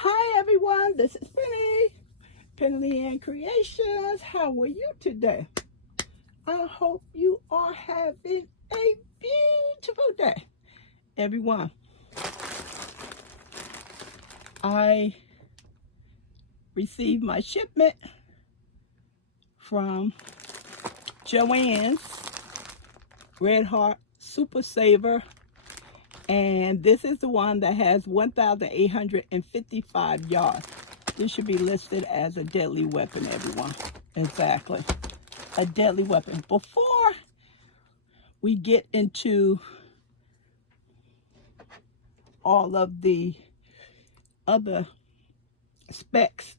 Hi everyone, this is Penley-Ann Creations. How are you today? I hope you are having a beautiful day. Everyone, I received my shipment from Joann's Red Heart Super Saver, and this is the one that has 1,855 yards. This should be listed as a deadly weapon, everyone. Exactly. A deadly weapon. Before we get into all of the other specs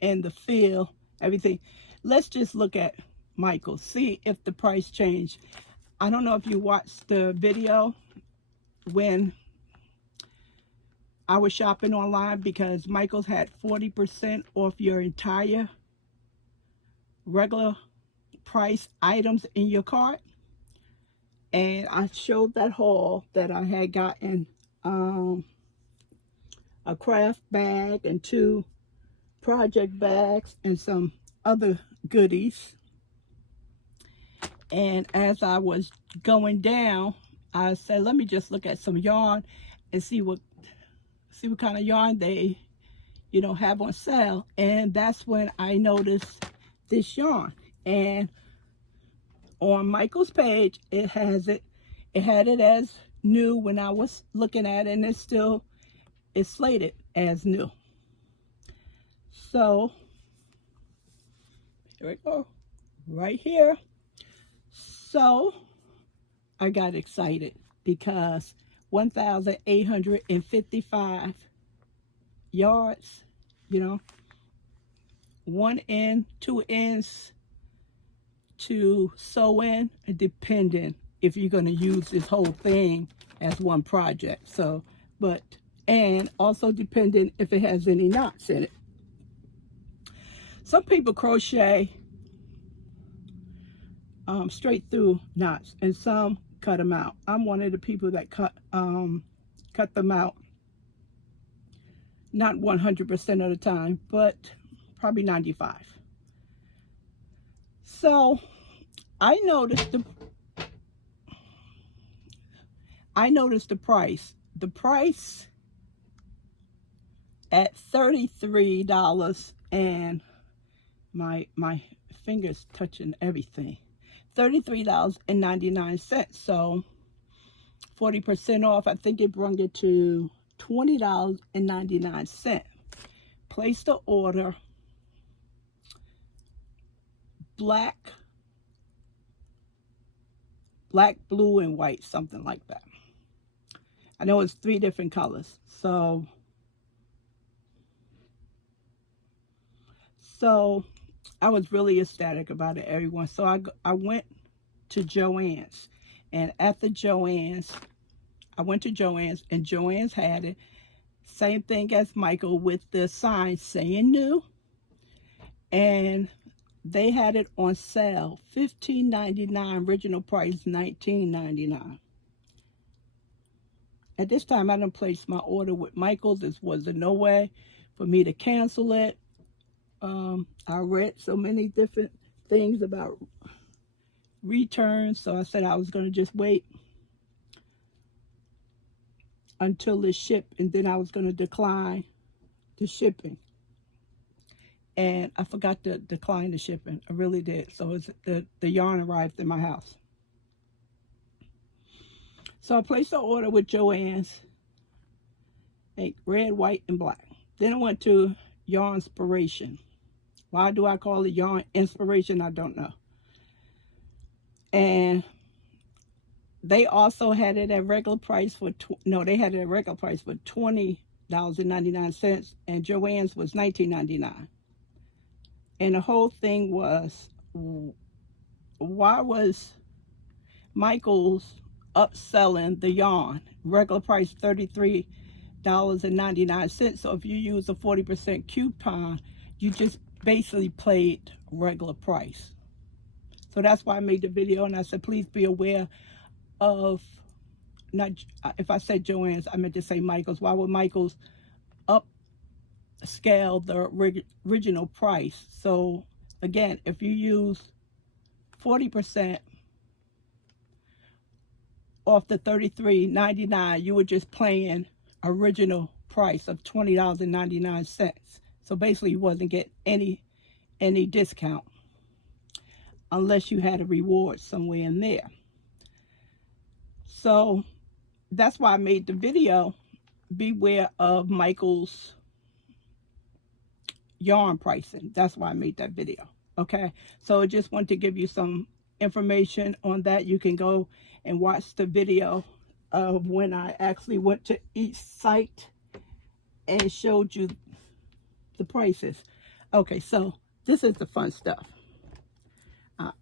and the feel, everything, let's just look at Michael's, see if the price changed. I don't know if you watched the video when I was shopping online, because Michael's had 40% off your entire regular price items in your cart. And I showed that haul that I had gotten a craft bag and 2 project bags and some other goodies. And as I was going down, I said, let me just look at some yarn and see what kind of yarn they have on sale. And that's when I noticed this yarn. And on Michael's page, it had it as new when I was looking at it, and it's slated as new. So here we go, right here. So I got excited because 1,855 yards, 1 end, 2 ends to sew in, depending if you're going to use this whole thing as one project. So, and also depending if it has any knots in it. Some people crochet straight through knots, and some cut them out. I'm one of the people that cut them out, not 100% of the time, but probably 95. So I noticed the price. The price at $33, and my fingers touching everything. $33.99. So 40% off. I think it brought it to $20.99. Place the order. Black, blue, and white, something like that. I know it's 3 different colors. So I was really ecstatic about it, everyone. So I went to Joann's, and at the Joann's, I went to Joann's, and Joann's had it. Same thing as Michael, with the sign saying new. And they had it on sale, $15.99, original price $19.99. At this time, I didn't place my order with Michael's. This wasn't no way for me to cancel it. I read so many different things about returns, so I said I was going to just wait until it's shipped, and then I was going to decline the shipping. And I forgot to decline the shipping. I really did. So the yarn arrived in my house. So I placed an order with Joann's, red, white, and black. Then I went to Yarn Inspiration. Why do I call it Yarn Inspiration? I don't know. And they also had it at regular price for they had it at regular price for $20.99, and Joann's was $19.99. And the whole thing was, why was Michael's upselling the yarn? Regular price $33.99. So if you use a 40% coupon, you just basically paid regular price. So that's why I made the video, and I said, please be aware of, not, if I said Joann's, I meant to say Michael's. Why would Michael's up scale the original price. So again, if you use 40% off the $33.99, you were just paying original price of $20.99. So basically, you wasn't getting any discount unless you had a reward somewhere in there. So that's why I made the video. Beware of Michael's yarn pricing. That's why I made that video. Okay, so I just want to give you some information on that. You can go and watch the video of when I actually went to each site and showed you the prices. Okay, so this is the fun stuff.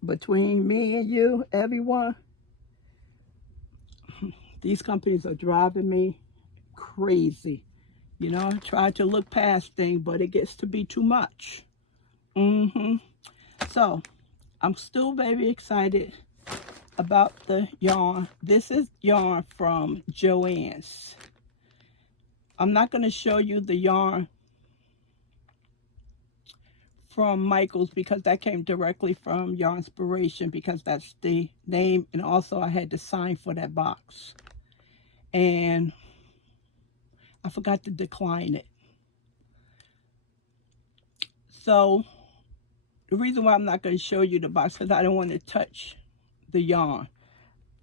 Between me and you, everyone, these companies are driving me crazy. You know, I try to look past things, but it gets to be too much. So, I'm still very excited about the yarn. This is yarn from Joann's. I'm not going to show you the yarn from Michael's because that came directly from Yarnspiration, because that's the name, and also I had to sign for that box. And I forgot to decline it. So the reason why I'm not going to show you the box, because I don't want to touch the yarn.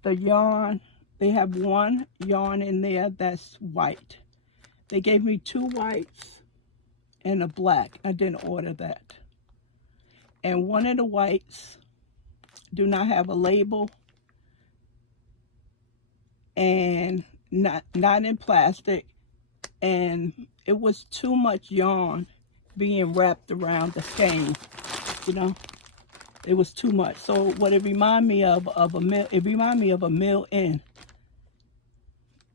The yarn, they have one yarn in there that's white. They gave me 2 whites and a black. I didn't order that. And one of the whites do not have a label and not in plastic. And it was too much yarn being wrapped around the skein, you know. It was too much. So what it reminded me of a mill, it reminded me of a mill-in.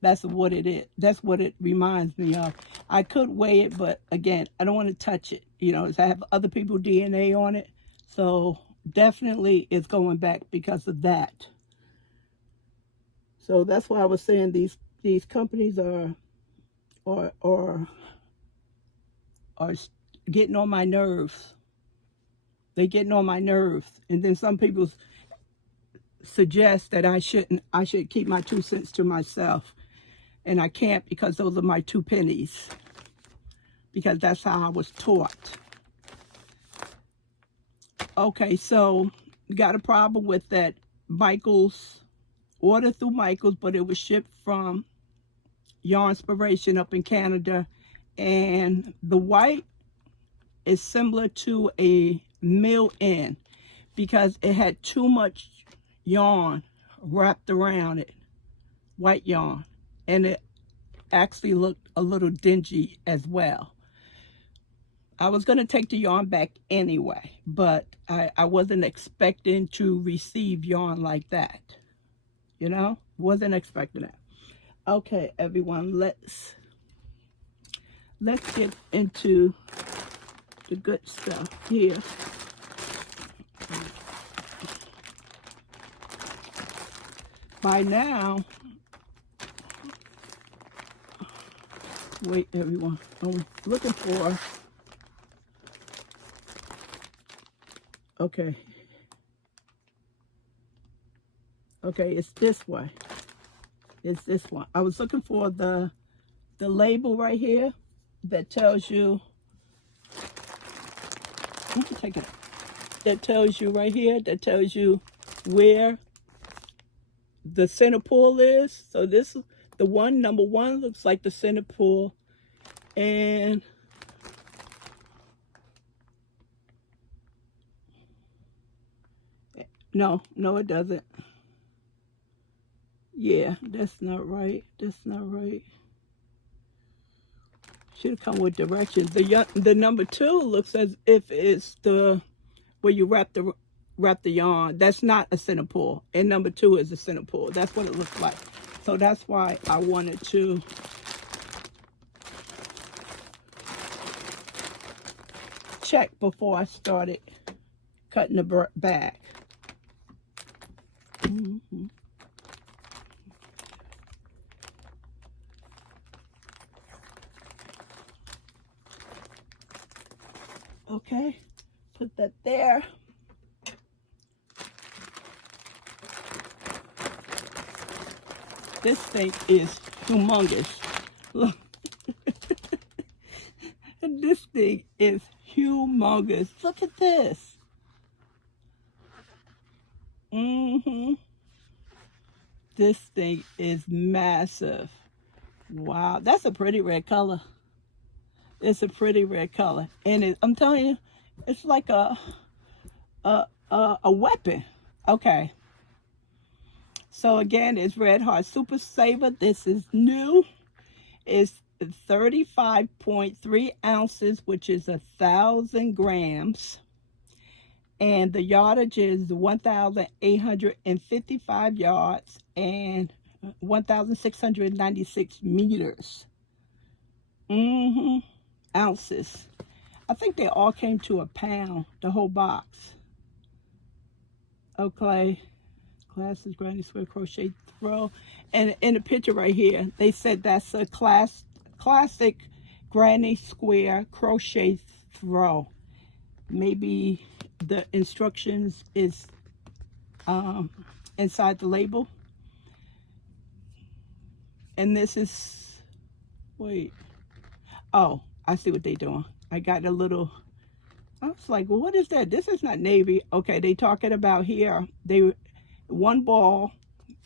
That's what it is. That's what it reminds me of. I could weigh it, but again, I don't want to touch it. You know, I have other people's DNA on it. So definitely it's going back because of that. So that's why I was saying these companies are getting on my nerves. They're getting on my nerves. And then some people suggest that I should keep my 2 cents to myself. And I can't, because those are my 2 pennies. Because that's how I was taught. Okay, so got a problem with that Michael's, ordered through Michael's, but it was shipped from Yarnspiration up in Canada. And the white is similar to a mill-in because it had too much yarn wrapped around it, white yarn, and it actually looked a little dingy as well. I was going to take the yarn back anyway, but I wasn't expecting to receive yarn like that, you know, wasn't expecting that. Okay, everyone, let's get into the good stuff here. By now, wait, everyone, I'm looking for, okay, it's this way. It's this one. I was looking for the label right here that tells you, you can take it, that tells you right here, that tells you where the center pull is. So this, the one, number 1 looks like the center pull, and no, it doesn't. Yeah, that's not right. That's not right. Should have come with directions. The number 2 looks as if it's the where you wrap the yarn. That's not a center pull, and number 2 is a center pull. That's what it looks like. So that's why I wanted to check before I started cutting the bag. Okay, put that there. This thing is humongous. Look. This thing is humongous. Look at this. This thing is massive. Wow, that's a pretty red color. It's a pretty red color, and I'm telling you, it's like a weapon. Okay. So again, it's Red Heart Super Saver. This is new. It's 35.3 ounces, which is 1,000 grams. And the yardage is 1,855 yards and 1,696 meters. Ounces. I think they all came to a pound, the whole box. Okay. Classes, granny square crochet throw. And in the picture right here, they said that's a classic granny square crochet throw. Maybe the instructions is inside the label. And this is, wait. Oh, I see what they're doing. I got a little, I was like, well, what is that? This is not navy. Okay, they talking about here. One ball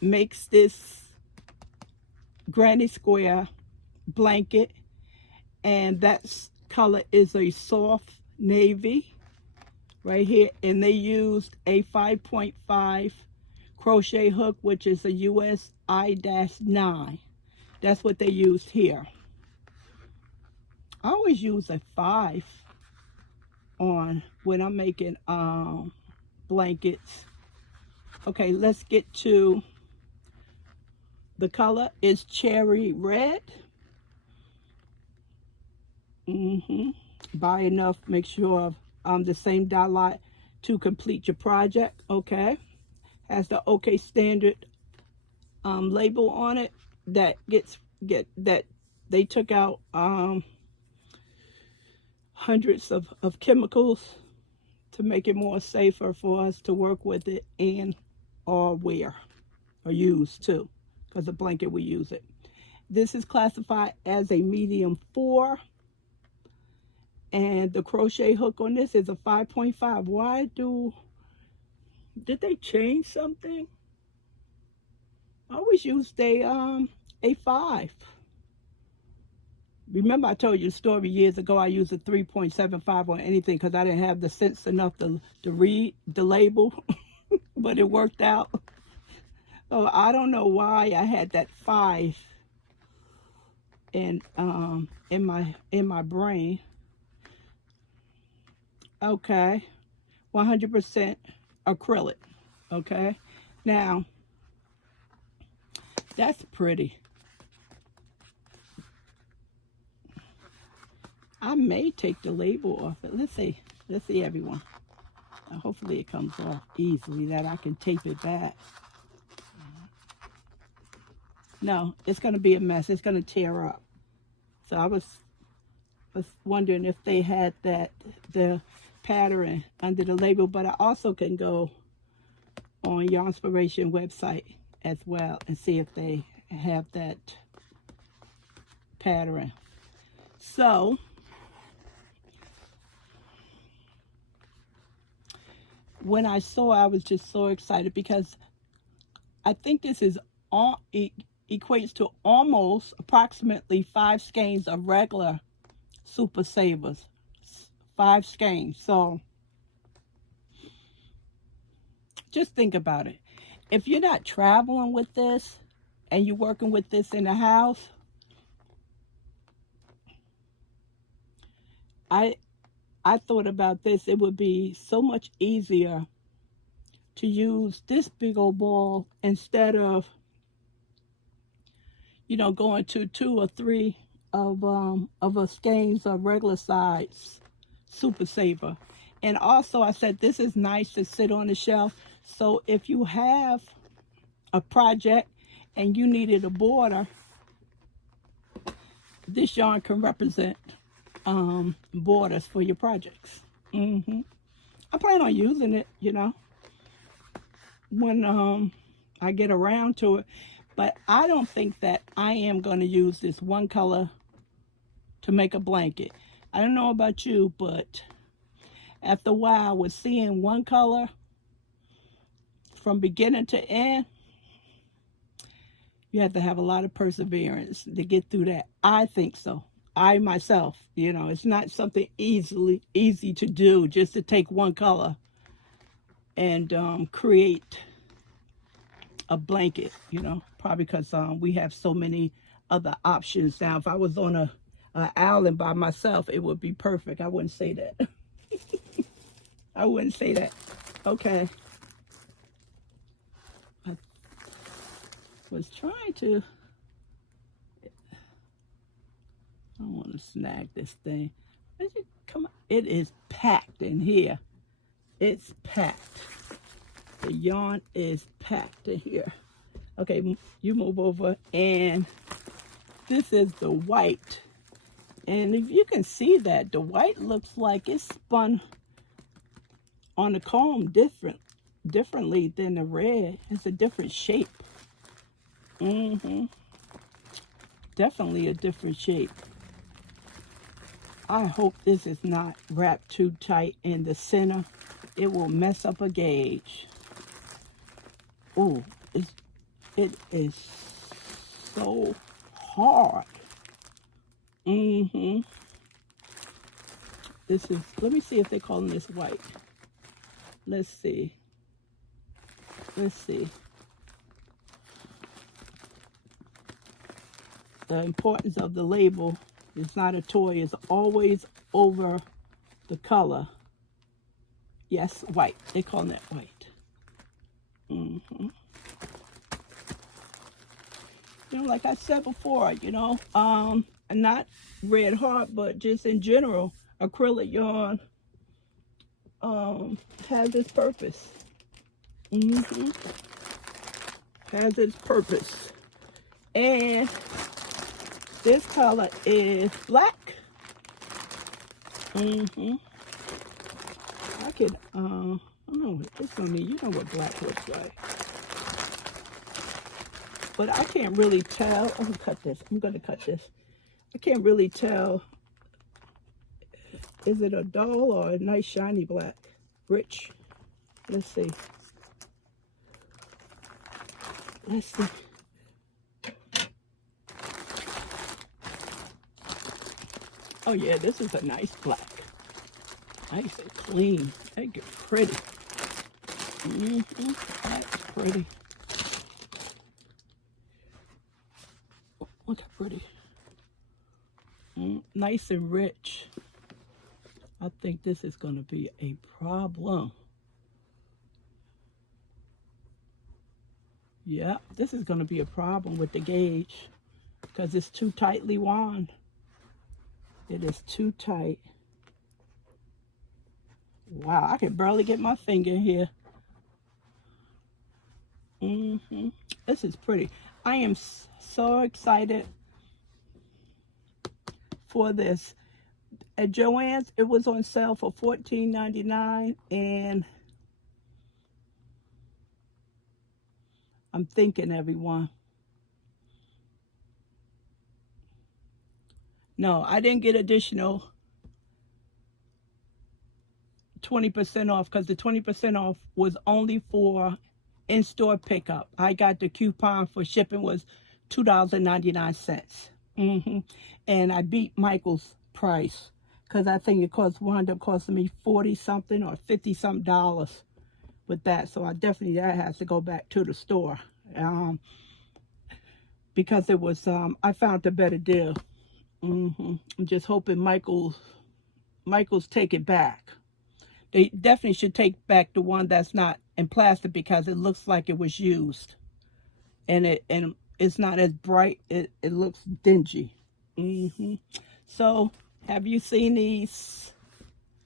makes this granny square blanket, and that color is a soft navy right here, and they used a 5.5 crochet hook, which is a US I-9. That's what they used here. I always use a 5 on when I'm making blankets. Okay, let's get to the color. Is cherry red. Buy enough, make sure the same dye lot to complete your project. Okay, has the OK Standard label on it that that they took out hundreds of chemicals to make it more safer for us to work with it and or wear or use too, because the blanket we use it. This is classified as a medium 4, and the crochet hook on this is a 5.5. Why did they change something? I always used a 5. Remember I told you the story years ago, I used a 3.75 on anything because I didn't have the sense enough to read the label, but it worked out. So I don't know why I had that 5 in my brain. Okay, 100% acrylic. Okay, now that's pretty. I may take the label off it. Let's see everyone. Hopefully it comes off easily that I can tape it back. No, it's going to be a mess. It's going to tear up. So I was wondering if they had the pattern under the label, but I also can go on Yarnspiration website as well and see if they have that pattern. So when I saw, I was just so excited because I think this is equates to almost approximately 5 skeins of regular Super Savers. 5 skeins. So just think about it. If you're not traveling with this and you're working with this in the house, I thought about this. It would be so much easier to use this big old ball instead of, you know, going to 2 or 3 of a skeins of regular size Super Saver. And also I said this is nice to sit on the shelf. So if you have a project and you needed a border, this yarn can represent borders for your projects. I plan on using it, you know, when I get around to it. But I don't think that I am going to use this one color to make a blanket. I don't know about you, but after a while with seeing one color from beginning to end, you have to have a lot of perseverance to get through that. I think so. I myself, you know, it's not something easy to do, just to take one color and create a blanket, you know, probably because we have so many other options now. If I was on a island by myself, it would be perfect. I wouldn't say that. I wouldn't say that. Okay. I was trying to, I don't want to snag this thing. Come on. It is packed in here. It's packed. The yarn is packed in here. Okay, you move over, and this is the white. And if you can see that, the white looks like it's spun on the comb differently than the red. It's a different shape. Definitely a different shape. I hope this is not wrapped too tight in the center. It will mess up a gauge. Oh, it is so hard. This is, let me see if they're calling this white. Let's see. The importance of the label is not a toy, it's always over the color. Yes, white. They're calling that white. You know, like I said before, you know, not Red Heart, but just in general, acrylic yarn has its purpose. Has its purpose. And this color is black. I could, I don't know what this gonna mean. You know what black looks like. But I can't really tell. I'm gonna cut this. I can't really tell. Is it a dull or a nice shiny black? Rich. Let's see. Oh yeah, this is a nice black. Nice and clean. They get pretty. That's pretty. Look how pretty. Nice and rich. I think this is going to be a problem. Yeah, this is going to be a problem with the gauge because it's too tightly wound. It is too tight. Wow, I can barely get my finger in here. This is pretty. I am so excited for this. At Joann's, it was on sale for $14.99, and I'm thinking, everyone. No, I didn't get additional 20% off because the 20% off was only for in-store pickup. I got the coupon for shipping was $2.99. And I beat Michael's price because I think it wound up costing me 40 something or 50 something dollars with that. So that has to go back to the store because it was I found a better deal. I'm just hoping Michael's take it back. They definitely should take back the one that's not in plastic because it looks like it was used, and it's not as bright. It looks dingy. So, have you seen these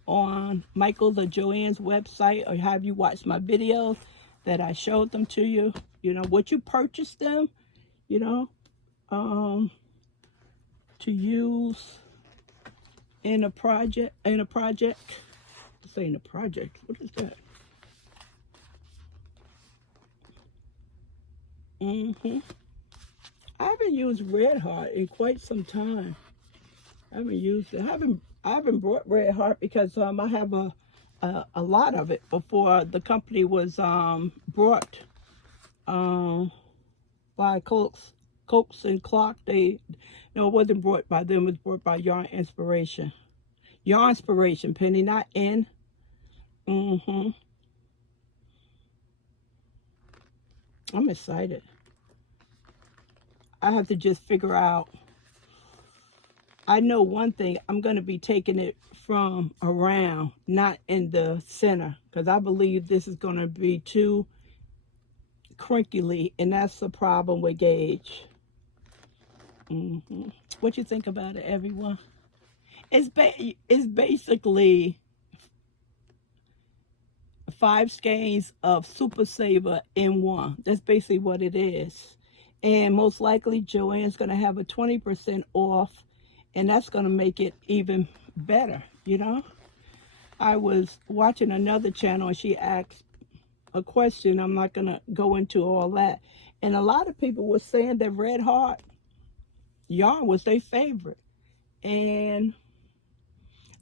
on Michael's or Joann's website, or have you watched my videos that I showed them to you? You know, would you purchase them? You know, to use in a project. saying the project. What is that? I haven't used Red Heart in quite some time. I haven't used it. I haven't brought Red Heart because I have a lot of it before the company was brought by Coates and Clark. It wasn't brought by them. It was brought by Yarn Inspiration. Yarn Inspiration, Penley-Ann. I'm excited. I have to just figure out. I know one thing. I'm going to be taking it from around, not in the center, because I believe this is going to be too crinkly, and that's the problem with gauge. What you think about it, everyone? It's basically 5 skeins of Super Saver in one. That's basically what it is. And most likely Joann's going to have a 20% off, and that's going to make it even better, you know. I was watching another channel and she asked a question. I'm not going to go into all that. And a lot of people were saying that Red Heart yarn was their favorite. And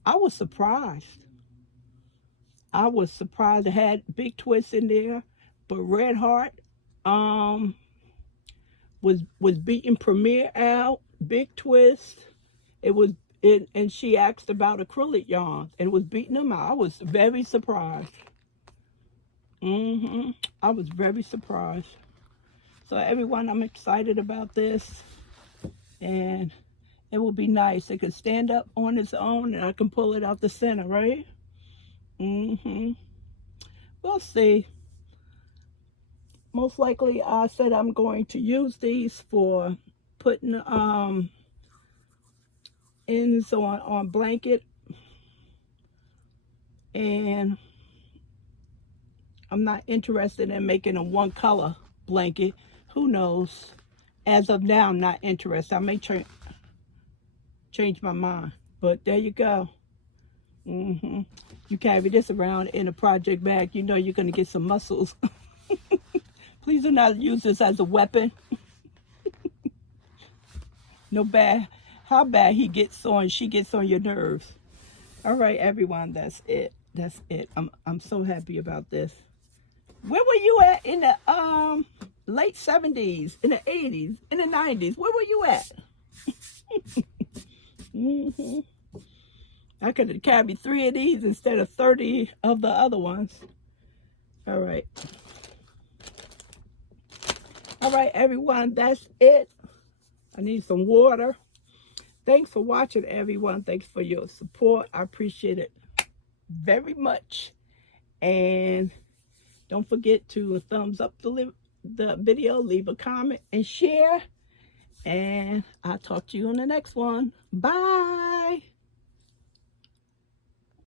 I was surprised. I was surprised. It had big twists in there, but Red Heart was beating Premier out, big twist. And she asked about acrylic yarns and was beating them out. I was very surprised. I was very surprised. So everyone, I'm excited about this, and it will be nice. It can stand up on its own, and I can pull it out the center, right? We'll see. Most likely, I said I'm going to use these for putting ends on blanket, and I'm not interested in making a one color blanket. Who knows? As of now, I'm not interested. I may change my mind, but there you go. You carry this around in a project bag, you know you're going to get some muscles. Please do not use this as a weapon. No bad. How bad she gets on your nerves. All right, everyone, that's it. That's it. I'm so happy about this. Where were you at in the late 70s, in the 80s, in the 90s? Where were you at? I could have carried 3 of these instead of 30 of the other ones. All right. All right, everyone, that's it. I need some water. Thanks for watching, everyone. Thanks for your support. I appreciate it very much. And don't forget to thumbs up the video, leave a comment, and share. And I'll talk to you on the next one. Bye.